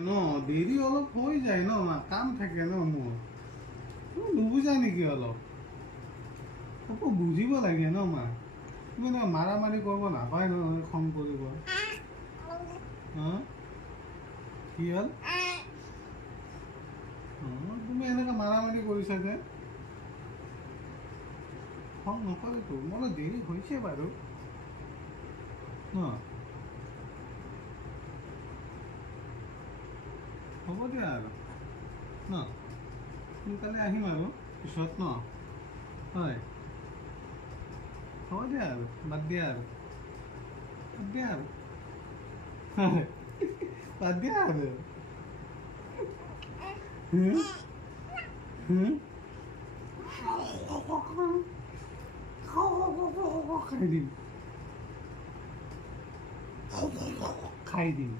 ন দেৰি অলপ হৈ যায় ন মা, কাম থাকে ন মোৰ। তুমি নুবুজা নেকি অলপ? আকৌ বুজিব লাগে ন মা। তুমি ন মাৰামাৰি কৰিব নাপায় নহয়, খং কৰিব। হা কি হ'ল? তুমি এনেকৈ মাৰামাৰি কৰিছা যে। খং নকৰিতো, মোৰ দেৰি হৈছে বাৰু ন। হ'ব দিয়া আৰু ন, সোনকালে আহিম আৰু পিছত ন। হয়, হ'ব দিয়া আৰু বাদ দিয়া আৰু বাদ দিয়া আৰু বাদ দিয়া আৰু হুম হুম খাই দিম খাই দিম।